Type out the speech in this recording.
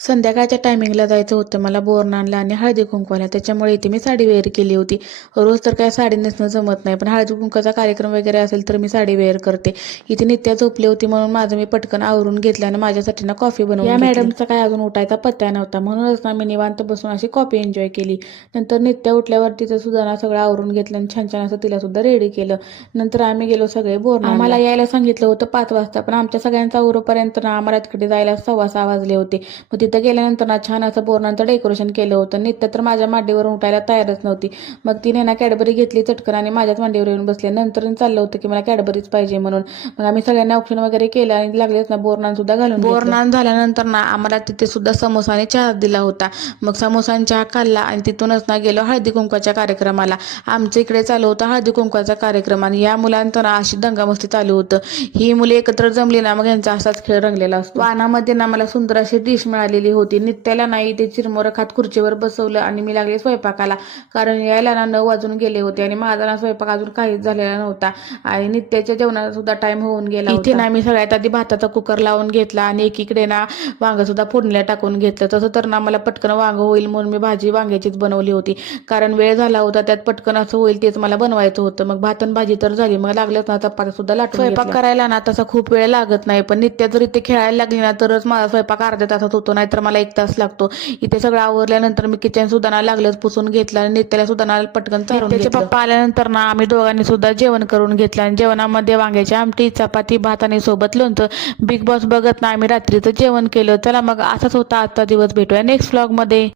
संध्याकाळच्या टायमिंगला जायचं होतं मला बोरनानला आणि हळदी कुंकवाला, त्याच्यामुळे इथे मी साडी वेअर केली होती. रोज तर काय साडी नेसणं जमत नाही, पण हळदी कुंकवाचा कार्यक्रम वगैरे असेल तर मी साडी वेअर करते. इथे नित्या झोपली होती म्हणून माझं मी पटकन आवरून घेतलं आणि माझ्यासाठी ना कॉफी बनवून घेतली. या मॅडमचा काय अजून उठायचा पत्ता नव्हता, म्हणूनच ना मी निवांत बसून अशी कॉफी एन्जॉय केली. नंतर नित्या उठल्यावर तिचं सुद्धा ना सगळं आवरून घेतलं आणि छान छान असं तिला सुद्धा रेडी केलं. नंतर आम्ही गेलो सगळे बोरनानला. आम्हाला यायला सांगितलं होतं 5 वाजता, पण आमच्या सगळ्यांचा आवरूपर्यंत ना आम्हाला तिकडे जायला 6:15 वाजले होते. मग तिथं गेल्यानंतर ना छान असं बोरनाचं डेकोरेशन केलं होतं. नित्य तर माझ्या मांडीवरून उठायला तयारच नव्हती. मग तिने ना कॅडबरी घेतली चटकन आणि माझ्याच मांडीवर येऊन बसले. नंतर चाललं होतं की मला कॅडबरीच पाहिजे म्हणून. मग आम्ही सगळ्यांना ऑप्शन वगैरे केलं आणि लागलेच ना बोरनान सुद्धा घालून. बोरनान झाल्यानंतर ना आम्हाला तिथे सुद्धा समोसा आणि चहा दिला होता. मग समोसा आणि चहा खाल्ला आणि तिथूनच ना गेलो हळदी कुंकवाच्या कार्यक्रमाला. आमच्या इकडे चालू होता हळदी कुंकवाचा कार्यक्रम आणि या मुलांचं ना अशी दंगामस्ती चालू होतं. ही मुले एकत्र जमली ना मग यांचा असाच खेळ रंगलेला असतो. वानामध्ये ना मला सुंदर अशी डिश मिळालेली होती. नित्याला नाही ते चिरमोरं खात खुर्चीवर बसवलं आणि मी लागले स्वयंपाकाला, कारण यायला ना 9 वाजून गेले होते आणि माझा ना स्वयंपाक अजून काहीच झालेला नव्हता आणि नित्याच्या जेवणाचा सुद्धा टाइम होऊन गेला. इथे ना मी सगळ्यात आधी भाताचा कुकर लावून घेतला आणि एकीकडे ना वांग सुद्धा फोडणीला टाकून घेतलं. तसं तर ना मला पटकन वांग होईल म्हणून मी भाजी वांग्याचीच बनवली होती, कारण वेळ झाला होता त्यात पटकन असं होईल तेच मला बनवायचं होतं. मग भात आणि भाजी तर झाली, मग लागलंच ना चपात्या सुद्धा लाटून. स्वयंपाक करायला ना तसा खूप वेळ लागत नाही, पण नित्या जर इथे खेळायला लागली ना तरच माझा स्वयंपाक अर्ध्या तासात होतो, नाहीतर मला 1 तास लागतो. इथे सगळं आवरल्यानंतर मी किचन सुद्धा ना लागलंच पुसून घेतलं आणि नित्याला सुद्धा ना पटकन चारून घेतलं. त्याचे पप्पा आल्यानंतर ना आम्ही दोघांनी सुद्धा जेवण करून घेतलं आणि जेवणामध्ये वांग्याची आमटी, चपाती, भात आणि सोबत लोणचं. बिग बॉस बघत ना आम्ही रात्रीचं जेवण केलं. चला मग असाच होता आजचा दिवस. भेटूया नेक्स्ट व्लॉग मध्ये.